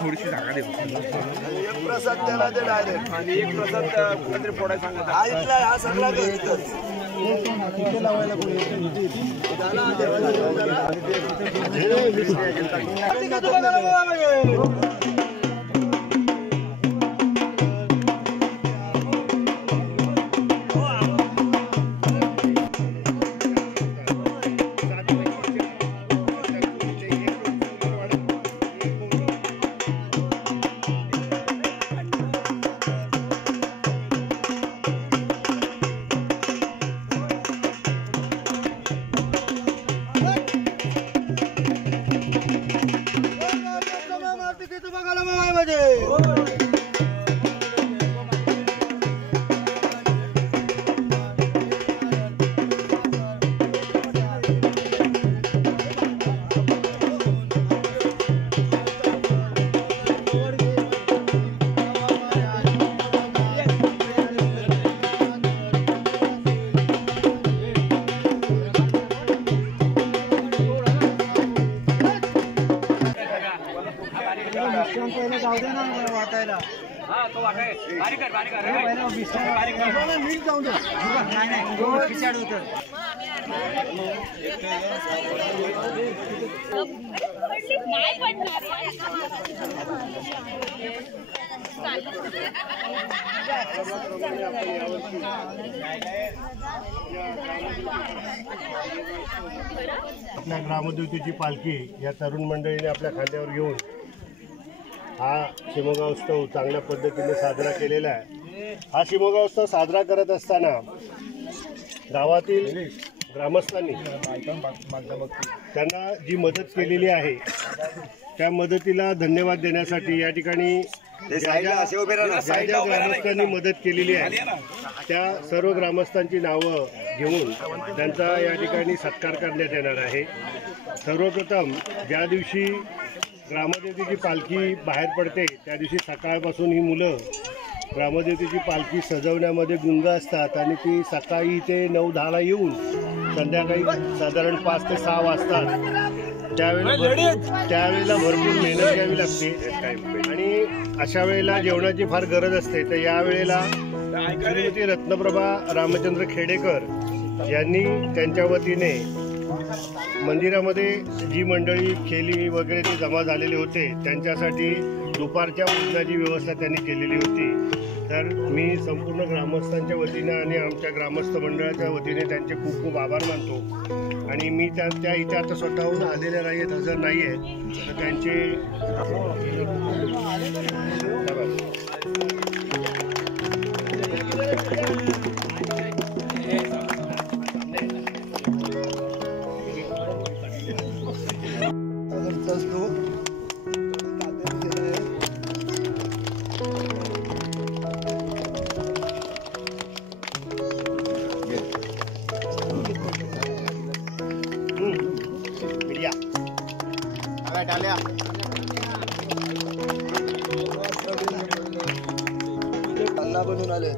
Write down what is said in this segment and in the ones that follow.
थोडीशी जागा दे. प्रसाद त्याला ते डायरेक्ट आणि एक प्रसाद कुठेतरी फोडायला सांगा. हा सगळा लावायला वाटायला. हा तो वाटाय बारीक कर बारीक कर बारीक कर नीट जाऊन दे. नाही नाही खिचाड होतं. नाही पडणार आपल्या ग्रामदेवतेची पालखी या तरुण मंडळीने आपल्या खांद्यावर घेऊन हा शिमगा उत्सव चांगल्या पद्धतीने साजरा केलेला आहे. हा शिमगा उत्सव साजरा करत असताना गावातील ग्रामस्थांनी त्यांना जी मदत केलेली आहे त्या मदतीला धन्यवाद देण्यासाठी या ठिकाणी ज्या ग्रामस्थांनी मदत केलेली आहे त्या सर्व ग्रामस्थांची नावं घेऊन त्यांचा या ठिकाणी सत्कार करण्यात येणार आहे. सर्वप्रथम ज्या दिवशी ग्रामदेवतेची पालखी बाहेर पडते त्या दिवशी सकाळपासून ही मुलं ग्रामदेवतेची पालखी सजवण्यामध्ये गुंग असतात आणि ती सकाळी इथे 9-10ला येऊन संध्याकाळी साधारण 5 ते 6 वाजतात. त्यावेळेला भरपूर मेहनत घ्यावी लागते आणि अशा वेळेला जेवणाची फार गरज असते. तर यावेळेला श्रीमती रत्नप्रभा रामचंद्र खेडेकर यांनी त्यांच्या वतीने मंदिरामध्ये जी मंडळी खेली वगैरे ते जमा झालेले होते त्यांच्यासाठी दुपारच्या भोजनाची व्यवस्था त्यांनी केलेली होती. तर मी संपूर्ण ग्रामस्थांच्या वतीने आणि आमच्या ग्रामस्थ मंडळाच्या वतीने त्यांचे खूप खूप आभार मानतो. आणि मी त्या इथे आता स्वतःहून आलेल्या नाही आहेत, हजर नाही आहेत, तर त्यांचे अण्णा बनून आले.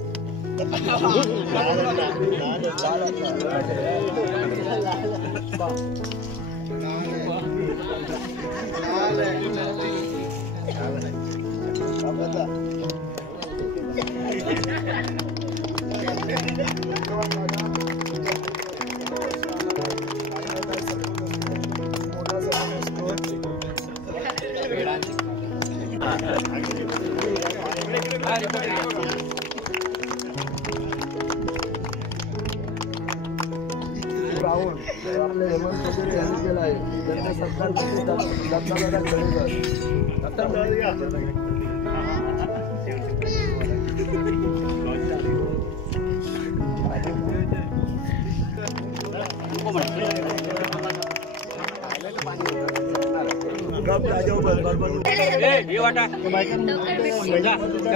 राहुल आपले हेमंत वगैरे यांनी केला आहे. त्यांचा सत्कार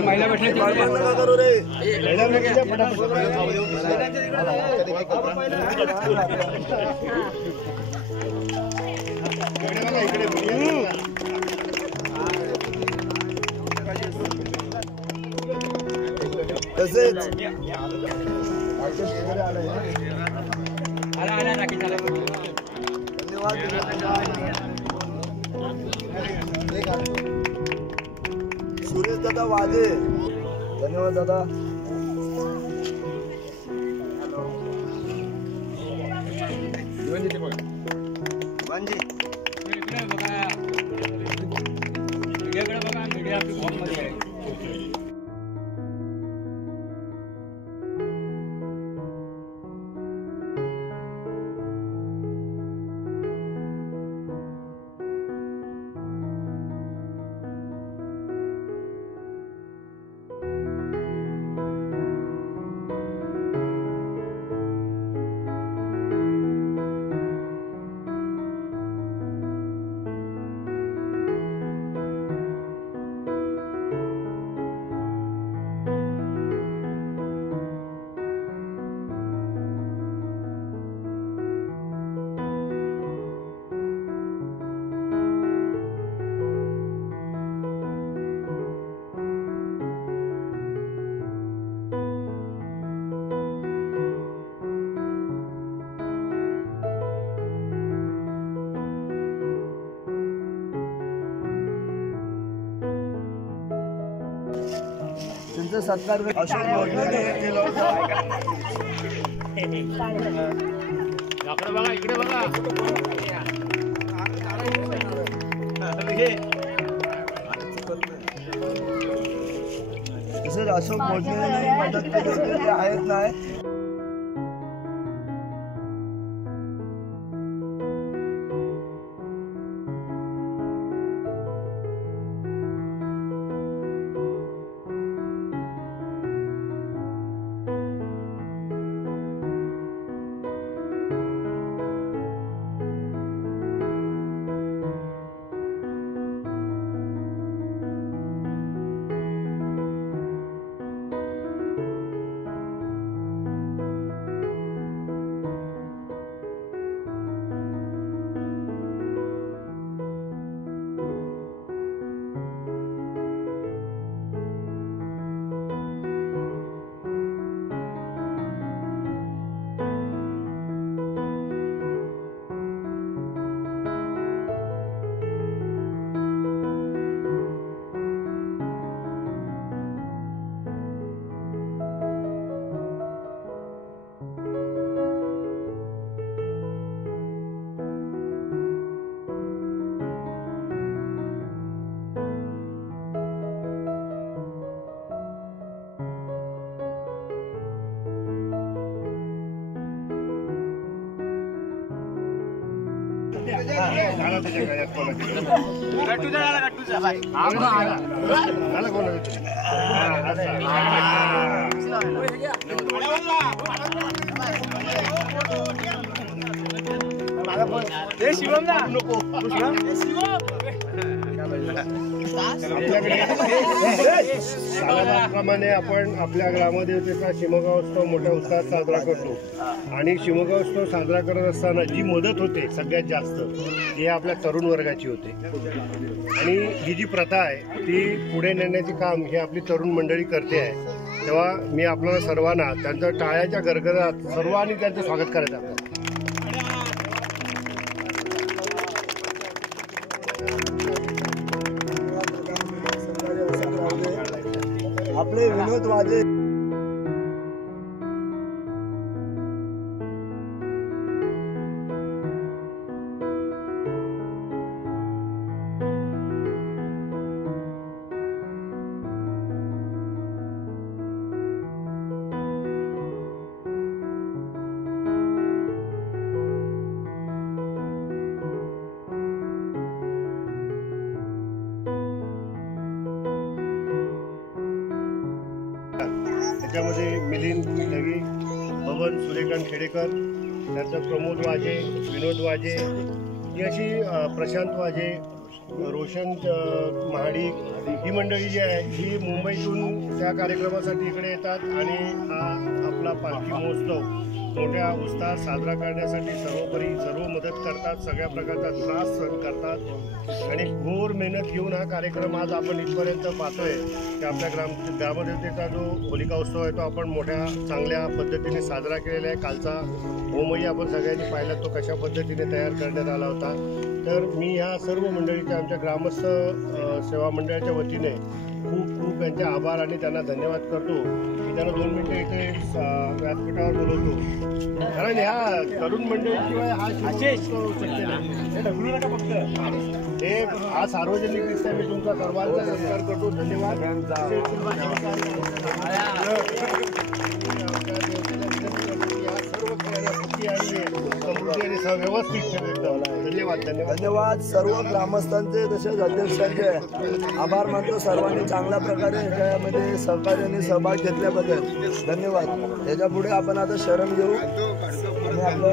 महिला बैठले करू रे तसेच सुरेश दादा वाजे, धन्यवाद दादा. वांजी मीडिया आपली बॉक्समध्ये आहे. त्यांचा सत्कार अशोक भोजने केला होता. इकडे बघा. तसेच अशोक भोजने मदत केली होती, ते आहेत नाही. प्रमाणे आपण आपल्या ग्रामदेवतेचा शिमगोत्सव मोठ्या उत्साहात साजरा करतो आणि शिमगोत्सव साजरा करत असताना जी मदत होते सगळ्यात जास्त ही आपल्या तरुण वर्गाची होते आणि ही जी प्रथा आहे ती पुढे नेण्याचे काम ही आपली तरुण मंडळी करते आहे. तेव्हा मी आपल्याला सर्वांना त्यांच्या टाळ्याच्या गरगरात सर्वांनी त्यांचं स्वागत करायचं आहे. आपले विनोद वाजे त्याच्यामध्ये मिलिंद ढगे, बबन सूर्यकांत खेडेकर, त्यानंतर प्रमोद वाजे, विनोद वाजे, ही अशी प्रशांत वाजे, रोशन महाडिक ही मंडळी जी आहे ही मुंबईतून त्या कार्यक्रमासाठी इकडे येतात आणि हा आपला पालखी महोत्सव मोठ्या उत्साहात साजरा करण्यासाठी सर्वोपरी सर्व मदत करतात, सगळ्या प्रकारचा त्रास सहन करतात आणि घोर मेहनत घेऊन हा कार्यक्रम आज आपण इथपर्यंत पाहतोय की आपल्या ग्रामदेवतेचा जो होलिका उत्सव आहे तो आपण मोठ्या चांगल्या पद्धतीने साजरा केलेला आहे. कालचा होमही आपण सगळ्यांनी पाहिला, तो कशा पद्धतीने तयार करण्यात आला होता. तर मी ह्या सर्व मंडळीच्या आमच्या ग्रामस्थ सेवा मंडळाच्या वतीने खूप खूप त्यांचे आभार आणि त्यांना धन्यवाद करतो. मी त्यांना 2 मिनिटं इथे व्यासपीठावर बोलवतो, कारण ह्या तरुण मंडळीशिवाय हा शक्य नाही. हे हा सार्वजनिकरित्या मी तुमचा सर्वांचा सत्कार करतो. धन्यवाद. व्यवस्थित धन्यवाद. धन्यवाद सर्व ग्रामस्थांचे तसेच अध्यक्षांचे आभार मानतो. सर्वांनी चांगल्या प्रकारे याच्यामध्ये सहकार्याने सहभाग घेतल्याबद्दल धन्यवाद. याच्या पुढे आपण आता शरण घेऊ आणि आपलं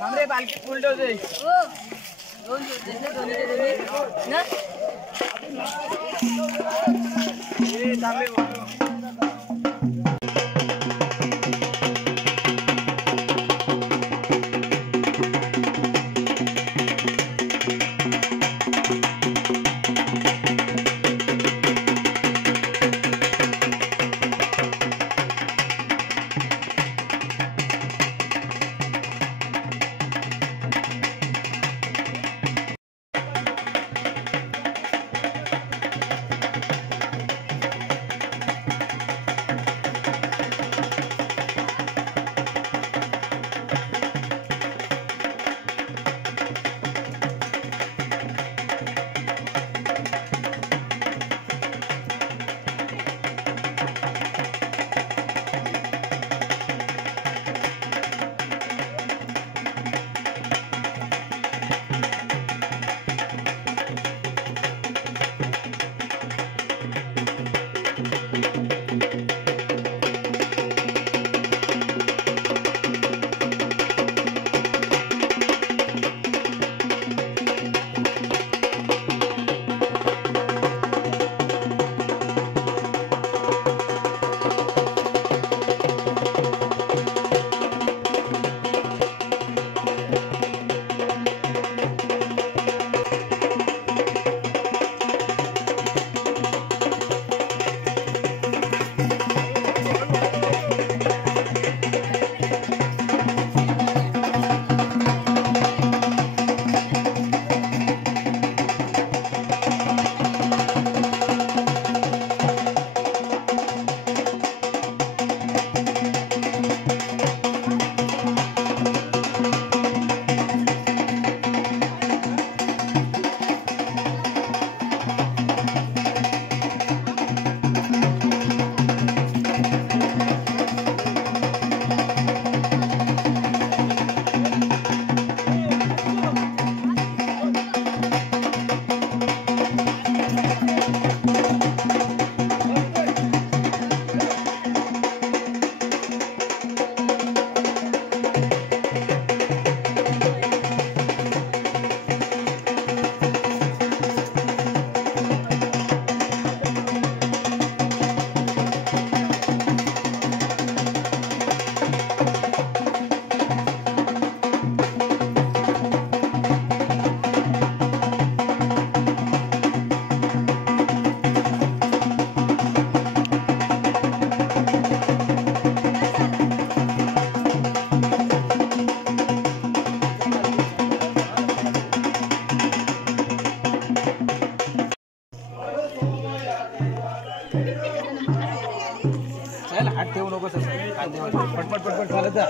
हमरे बालकी फुल डोज आहे. दोन ना ए थांबे. हात ठेवू नकोस असं. पटपट पटपट चालत जा.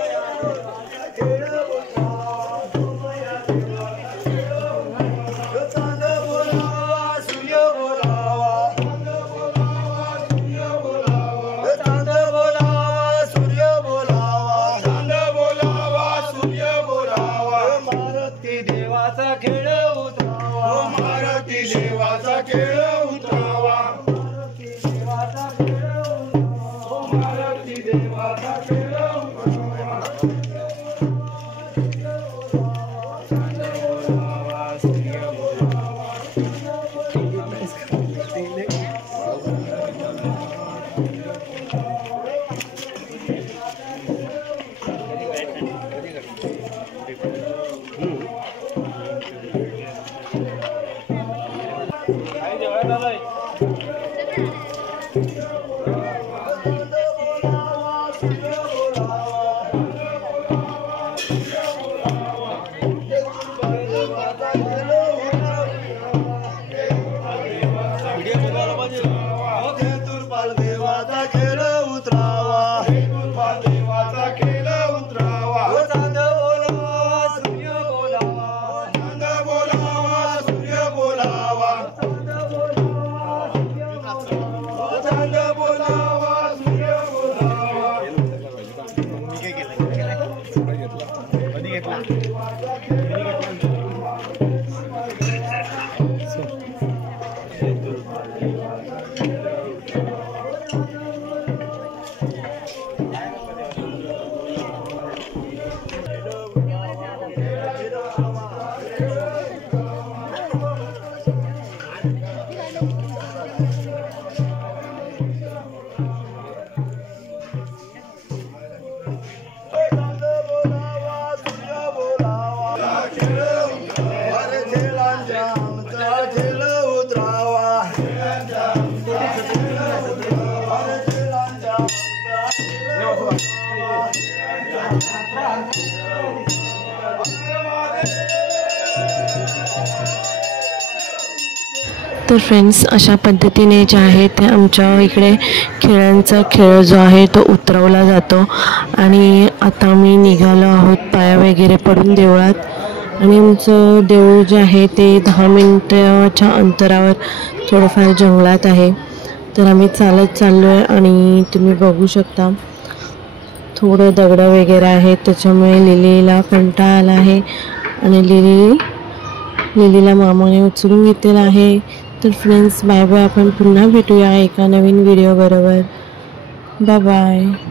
तर फ्रेंड्स, अशा पद्धतीने जे आहे ते आमच्या इकडे खेळांचा खेळ जो आहे तो उतरवला जातो. आणि आता मी निघालो आहोत पाया वगैरे पडून देवळात. आणि आमचं देऊळ जे आहे ते 10 मिनिटाच्या अंतरावर थोडंफार जंगलात आहे. तर आम्ही चालत चाललो आहे आणि तुम्ही बघू शकता थोडं दगडं वगैरे आहेत, त्याच्यामुळे लिलीला कंटाळा आला आहे आणि लिलीला मामाने उचलून घेतलेलं आहे. तर फ्रेंड्स, बाय बाय. आपण पुन्हा भेटूया एका नवीन व्हिडिओ बरोबर. Bye bye.